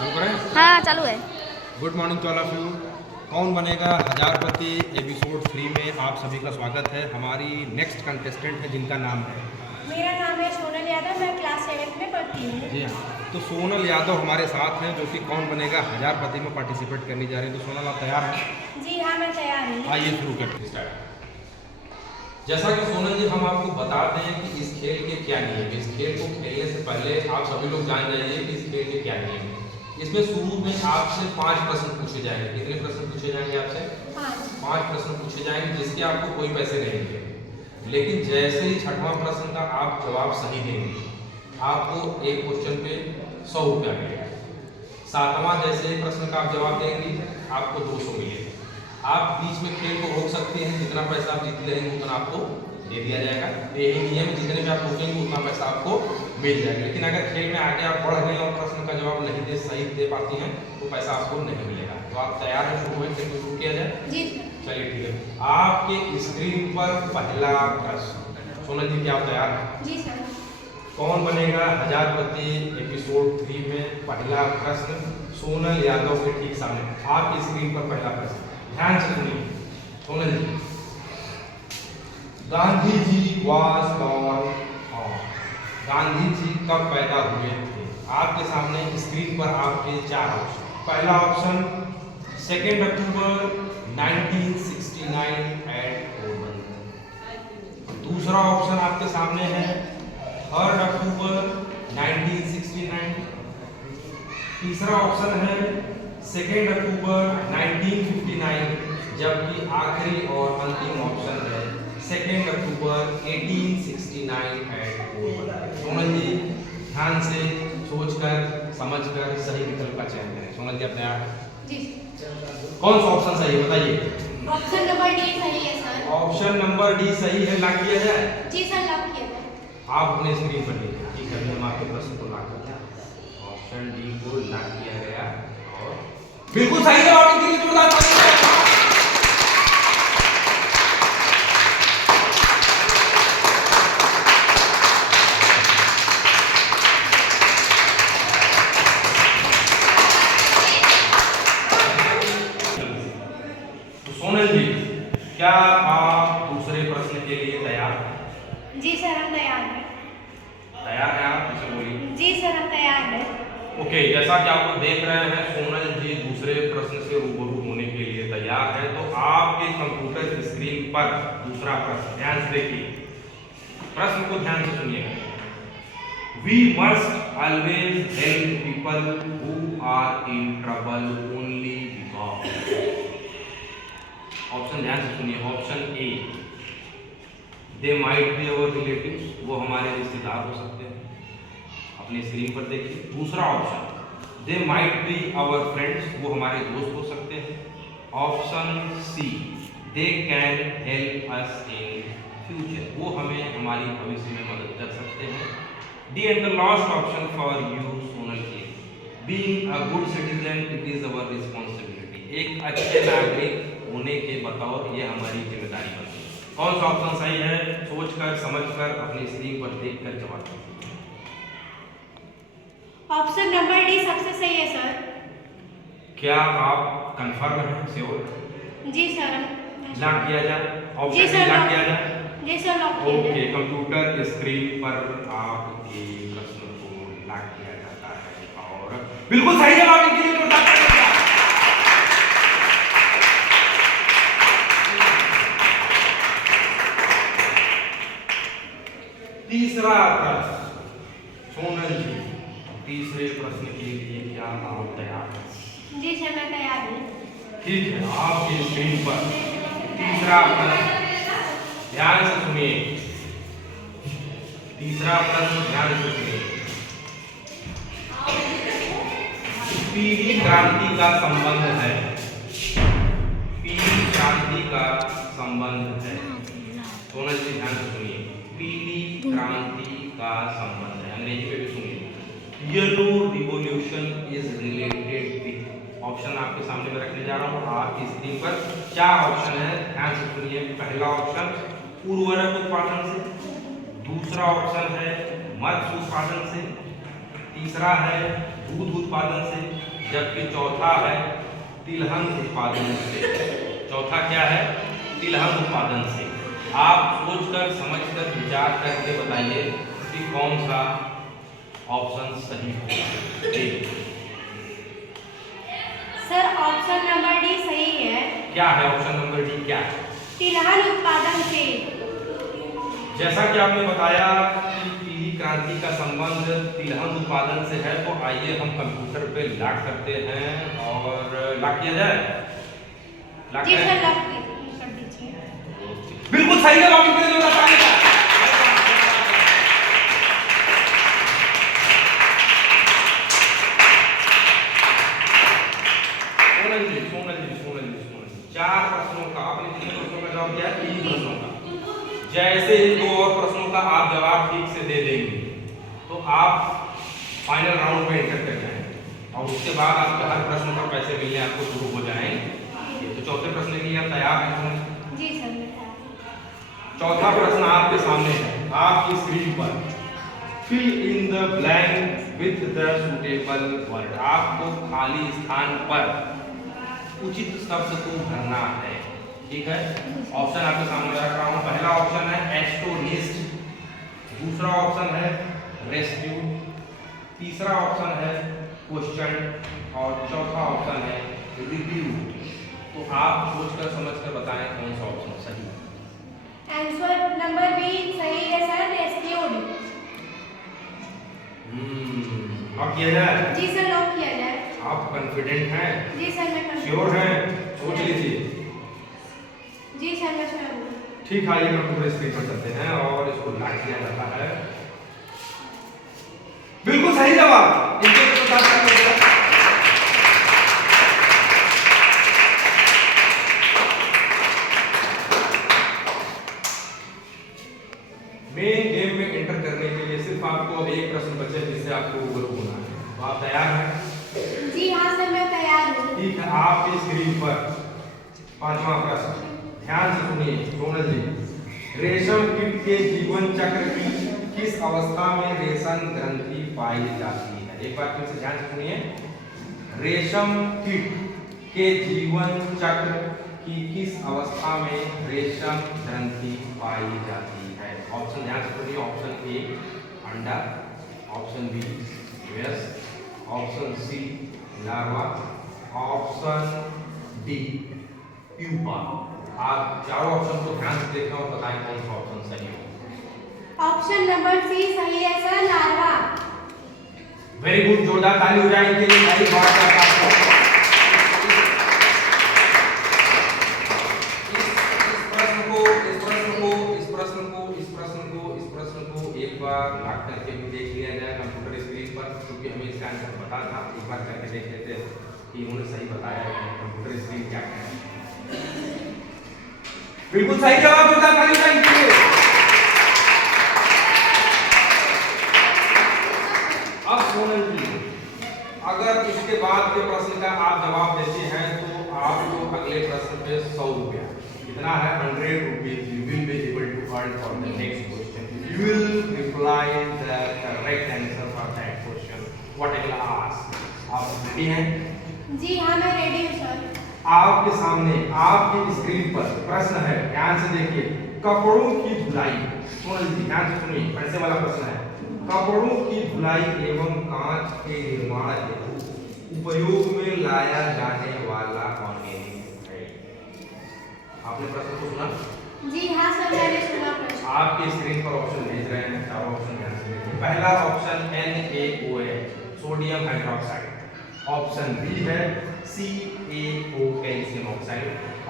चालू करें? हाँ चालू है। Good morning to all of you. Kaun Banega हजारपति episode 3 में आप सभी का स्वागत है। हमारी नेक्स्ट कंटेस्टेंट है जिनका नाम है, मेरा नाम है सोनल यादव, मैं क्लास 7 में पढ़ती हूँ। जी हाँ, तो सोनल यादव हमारे साथ हैं जो कि कौन बनेगा हजारपति में पार्टिसिपेट करने जा रहे हैं। तो सोनल आप तैयार हैं? जी हाँ, मैं तैयार हूँ। आइए शुरू करते हैं। स्टार्ट। जैसा कि सोनल जी हम आपको बताते हैं कि इस खेल के क्या नियम है। इस खेल को खेलने से पहले आप सभी लोग जान जाइए कि इस खेल के क्या नियम है। इसमें शुरू में आपसे 5 प्रश्न पूछे जाएंगे। कितने प्रश्न पूछे जाएंगे आपसे? 5 प्रश्न पूछे जाएंगे जिसके आपको कोई पैसे नहीं मिलेंगे। लेकिन जैसे ही 6वां प्रश्न का आप जवाब सही देंगे आपको एक क्वेश्चन पे 100 रुपया मिलेगा। 7वां जैसे ही प्रश्न का आप जवाब देंगे आपको 200 मिलेगा। आप बीच में खेल को रोक सकते हैं, जितना पैसा आप जीत लेंगे उतना आपको दे दिया जाएगा। यही नियम है, जितने भी आप रोकेंगे उतना पैसा आपको मिल जाएगा। लेकिन अगर खेल में आगे आप बढ़ गए और प्रश्न का जवाब नहीं सही दे पाती हैं तो पैसा आपको नहीं मिलेगा। तो आप तैयार हैं? शुरू में खेल को शुरू किया जाए? जी चलिए ठीक है। आपके स्क्रीन पर पहला प्रश्न। सोनल जी क्या आप तैयार हैं? जी सर। कौन बनेगा हजारपति एपिसोड 3 में पहला प्रश्न सोनल यादव के ठीक सामने आपकी स्क्रीन पर पहला प्रश्न। ध्यान से सुनिए सोनल जी। Gandhi ji was born on. Gandhi ji कब पैदा हुए थे? आपके सामने स्क्रीन पर आपके 4 ऑप्शन। पहला ऑप्शन 2 अक्टूबर 1969 एट पोरबंदर। दूसरा ऑप्शन आपके सामने है 3 अक्टूबर 1969। तीसरा ऑप्शन है 2 अक्टूबर 1959, जबकि आखिरी और अंतिम ऑप्शन है 2 अक्टूबर 1869 एट पोरबंदर। सोनल जी ध्यान से सोचकर समझकर सही विकल्प का चयन करें। सोनल जी अपने आप जी कौन सा ऑप्शन सही है बताइए? ऑप्शन नंबर डी सही है सर। ऑप्शन नंबर डी सही है। लॉक किया जाए? जी सर, लॉक किया जाए। आप अपने स्क्रीन पर देखिए। ठीक है, हम आपके प्रश्न को लॉक करते हैं। ऑप्शन डी को लॉक किया गया और बिल्कुल सही जवाब के लिए जोरदार ताली बजाएं। तो सोनल जी क्या आप दूसरे प्रश्न के लिए तैयार हैं? जी सर, हम तैयार हैं। तैयार हैं आप? इसे बोलिए। जी सर, हम तैयार हैं। ओके, जैसा कि आप लोग देख रहे हैं सोनल जी दूसरे प्रश्न से रूबरू होने के लिए तैयार है। तो आपके कंप्यूटर स्क्रीन पर दूसरा प्रश्न ध्यान से देखिए। प्रश्न को ध्यान से सुनिएगा। We must always help people who are in trouble only because। Option ध्यान से सुनिए। Option A they might be our relatives, वो हमारे रिश्तेदार हो सकते हैं। अपने स्क्रीन पर देखिए। दूसरा option they might be our friends, वो हमारे दोस्त हो सकते हैं। Option C they can help us in future, वो हमें हमारी भविष्य में मदद कर सकते हैं। D and the last option for you Sonal ji, being a good citizen it is our responsibility, एक अच्छे नागरिक होने के बतौर ये हमारी जिम्मेदारी बनती है। कौन सा ऑप्शन सही है? सोचकर समझकर अपनी स्क्रीन पर देखकर जवाब दीजिए। ऑप्शन नंबर डी सबसे सही है सर। क्या आप कंफर्म हैं? श्योर? जी सर। लॉक किया जाए? जी ऑप्शन सर, लॉक किया जाए? जी सर, लॉक किया ओके, जाए। कंप्यूटर स्क्रीन पर आपके प्रश्न को लॉक किया जाता है और बिल्कुल सही जवाब इनके लिए जोरदार ताली बजाएं। तीसरा प्रश्न सोनल जी, तीसरे प्रश्न के लिए क्या आप तैयार हैं? जी सर, मैं तैयार हूँ। ठीक है, आपकी स्क्रीन पर तीसरा प्रश्न ध्यान से सुनिए। तीसरा प्रश्न ध्यान से सुनिए। पीली क्रांति का संबंध है, पीली क्रांति का संबंध है। सोनल जी ध्यान से सुनिए। पीली क्रांति का संबंध है, अंग्रेजी में भी सुनिए। Yellow revolution is related with. Option आपके सामने में रखने जा रहा हूँ। आपकी स्क्रीन पर 4 ऑप्शन है, ध्यान से सुनिए। पहला ऑप्शन उर्वरक उत्पादन से, दूसरा ऑप्शन है मत्स्य उत्पादन से, तीसरा है दूध उत्पादन से, जबकि चौथा है तिलहन उत्पादन से। चौथा क्या है? तिलहन उत्पादन से। आप सोचकर समझकर विचार करके बताइए कि कौन सा ऑप्शन सही होगा। सर ऑप्शन नंबर डी सही है। क्या है ऑप्शन नंबर डी? क्या है? तिलहन उत्पादन से। जैसा कि आपने बताया कि पीली क्रांति का संबंध तिलहन उत्पादन से है, तो आइए हम कंप्यूटर पे लॉक करते हैं और लॉक किया जाए। जी सर लॉक कर दीजिए। बिल्कुल सही जवाब इनके लिए जोरदार ताली का। सोनल जी 4 प्रश्नों का आपने कितने प्रश्नों का जवाब दिया? 3 प्रश्नों का। जैसे ही 2 और प्रश्नों का आप जवाब ठीक से दे देंगे तो आप फाइनल राउंड में एंटर कर जाएंगे और उसके बाद आपके हर प्रश्न पर पैसे मिलने आपको शुरू हो जाएंगे। तो चौथे प्रश्न के लिए आप तैयार हैं? जी सर। चौथा प्रश्न आपके सामने है, आपकी स्क्रीन पर। Fill in the blank with the suitable word. आपको खाली स्थान पर उचित शब्द को भरना है। ठीक है, ऑप्शन आपके सामने रख रहा हूं। पहला ऑप्शन है एस्टोनिस्ट, दूसरा ऑप्शन है रेस्क्यू, तीसरा ऑप्शन है क्वेश्चन और चौथा ऑप्शन है रिव्यू। तो आप सोचकर समझकर बताएं कौन सा ऑप्शन सही है। आंसर नंबर बी सही है सर, रेस्क्यूड। लॉक किया जाए? जी सर लॉक किया जाए। आप कॉन्फिडेंट हैं? जी सर मैं श्योर हैं? सोच लीजिए। जी सर मैं श्योर हूँ। ठीक है, आइए कंप्यूटर स्क्रीन पर चलते हैं और इसको लॉक किया जाता है। बिल्कुल सही जवाब। इनके मेन गेम में एंटर करने के लिए सिर्फ आपको एक प्रश्न बचे जिससे आपको गुरु होना है। तो आप तैयार हैं? जी हाँ सर मैं तैयार हूँ। ठीक है, आपकी स्क्रीन पर 5वां प्रश्न, ध्यान से सुनिए सोनल जी। रेशम कीट के जीवन चक्र की किस अवस्था में रेशम ग्रंथि पाई जाती है? एक बार फिर से ध्यान से सुनिए। रेशम कीट के जीवन चक्र की किस अवस्था में रेशम ग्रंथि पाई जाती है? ऑप्शन ध्यान से सुनिए। ऑप्शन ए अंडा, ऑप्शन बी वयस्क, option C larva, option D pupa. आप चारों ऑप्शन को ध्यान से देखना और बताएं कौन सा ऑप्शन सही है। ऑप्शन नंबर सी सही है सर, लार्वा। वेरी गुड, जोरदार ताली हो जाए इनके लिए। सारी बात का एक बार लॉक करके भी देख लिया जाए कंप्यूटर स्क्रीन पर, क्योंकि हमें इसका आंसर पता था। एक बार करके देख लेते हैं कि उन्होंने सही बताया है कंप्यूटर स्क्रीन क्या है। बिल्कुल सही जवाब जोरदार ताली हो जाए। अब सोनल जी, अगर इसके बाद के प्रश्न का आप जवाब देते हैं तो आपको अगले प्रश्न पे 100 रुपया, कितना है 100 rupees, you will be able to earn for the next question. You will reply the correct answer for that question. What I will ask. आप रेडी हैं? जी हाँ मैं रेडी हूँ सर। आपके सामने आपकी स्क्रीन पर प्रश्न है, ध्यान से देखिए। कपड़ों की धुलाई, सोनल जी ध्यान से सुनिए, पैसे वाला प्रश्न है। कपड़ों की धुलाई एवं कांच के निर्माण हेतु उपयोग में लाया जाने वाला ऑर्गेनिक है। आपने प्रश्न को सुना? जी हाँ सर मैंने सुना प्रश्न। आपके स्क्रीन पर ऑप्शन भेज रहे हैं, चारों ऑप्शन ध्यान से देखिए। पहला option NaOH sodium hydroxide, option B है CaO calcium oxide,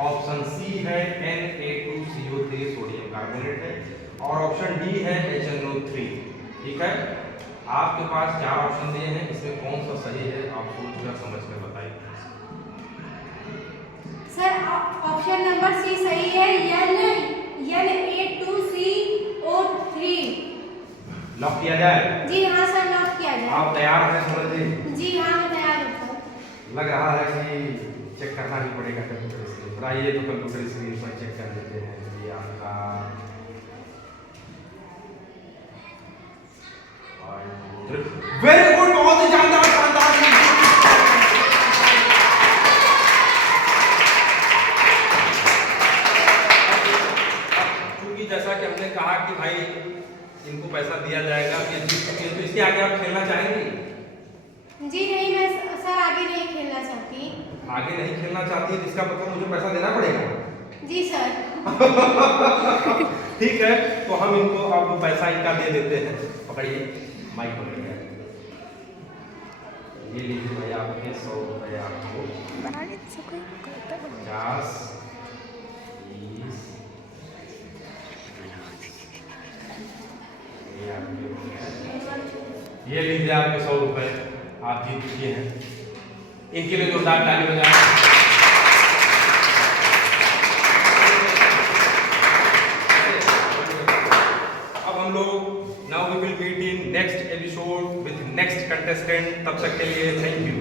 option C है Na2CO3 सोडियम कार्बोनेट है और ऑप्शन डी है HNO3। ठीक है, आपके पास 4 ऑप्शन दिए हैं, इसमें कौन सा सही है आप सोचकर समझकर बताइए। सर ऑप्शन नंबर सी सही है, Na2CO3। लॉक किया जाए? जी हाँ सर लॉक किया जाए। आप तैयार हैं सोनल जी? जी हाँ मैं तैयार हूँ। लग रहा है कि चेक करना ही पड़ेगा कंप्यूटर स्क्रीन पर। आइए तो कंप्यूटर स्क्रीन पर चेक कर लेते हैं। ये आपका वेरी गुड, आगे नहीं खेलना चाहती है, जिसका मतलब मुझे पैसा देना पड़ेगा। जी सर। ठीक है, तो हम इनको अब पैसा इनका दे देते हैं। पकड़िए, माइक पकड़िए, ये लीजिए भैया आपके 100 रुपये आपको। 50, 20, ये लीजिए आपके 100 रुपये, आप जीत चुके हैं। इनके लिए जोरदार ताली बजाएं। अब हम लोग now we will meet in next episode with next contestant. तब तक के लिए थैंक यू।